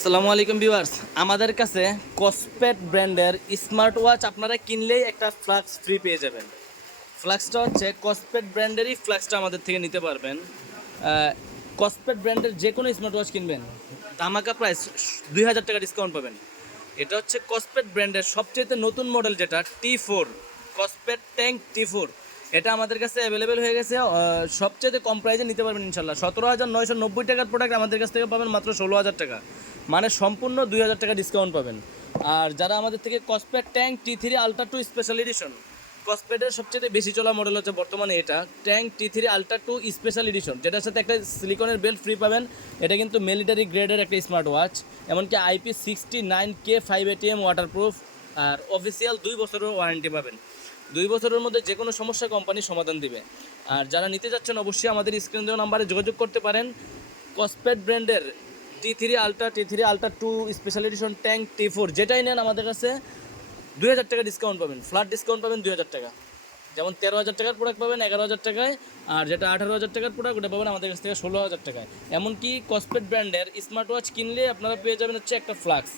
আসসালামু আলাইকুম ভিউয়ার্স, আমাদের কাছে কসপেট ব্র্যান্ডের স্মার্ট ওয়াচ আপনারা কিনলেই একটা ফ্লাক্স ফ্রি পেয়ে যাবেন। ফ্লাক্সটা হচ্ছে কসপেট ব্র্যান্ডেরই ফ্লাক্সটা আমাদের থেকে নিতে পারবেন। কসপেট ব্র্যান্ডের যে কোনো স্মার্ট ওয়াচ কিনবেন ধামাকা প্রাইস 2000 টাকা ডিসকাউন্ট পাবেন। এটা হচ্ছে কসপেট ব্র্যান্ডের সবচেয়ে নতুন মডেল, যেটা T4 কসপেট ট্যাঙ্ক T4। এটা আমাদের কাছে অ্যাভেলেবেল হয়ে গেছে। সবচেয়ে কম প্রাইসে নিতে পারবেন ইনশাল্লাহ। 17,990 টাকার প্রোডাক্ট আমাদের কাছ থেকে পাবেন মাত্র 16,000 টাকা, মানে সম্পূর্ণ 2000 টাকা ডিসকাউন্ট পাবেন। আর যারা আমাদের থেকে Cospet tank T3 ultra 2 special edition, কসপেটের সবচেয়ে বেশি চলা মডেল হচ্ছে বর্তমানে এটা tank T3 ultra 2 special addition, যেটার সাথে একটা সিলিকনের বেল্ট ফ্রি পাবেন। এটা কিন্তু মিলিটারি গ্রেডের একটা স্মার্ট ওয়াচ, এমনকি IP69K5 ATM ওয়াটারপ্রুফ, আর অফিসিয়াল 2 বছরের ওয়ারেন্টি পাবেন। 2 বছরের মধ্যে যে কোনো সমস্যা কোম্পানি সমাধান দিবে। আর যারা নিতে যাচ্ছেন অবশ্যই আমাদের স্ক্রিন দেওয়া নাম্বারে যোগাযোগ করতে পারেন। কসপেট ব্র্যান্ডের T3 ultra 2 special addition tank T4 যেটাই নেন আমাদের কাছে 2000 টাকা ডিসকাউন্ট পাবেন, ফ্ল্যাট ডিসকাউন্ট পাবেন 2000 টাকা। যেমন 13,000 টাকার প্রোডাক্ট পাবেন 11,000 টাকায়, আর যেটা 18,000 টাকার প্রোডাক্ট ওটা পাবেন আমাদের কাছ থেকে 16,000 টাকায়। এমনকি কসপেট ব্র্যান্ডের স্মার্ট ওয়াচ কিনলে আপনারা পেয়ে যাবেন হচ্ছে একটা ফ্লাক্স।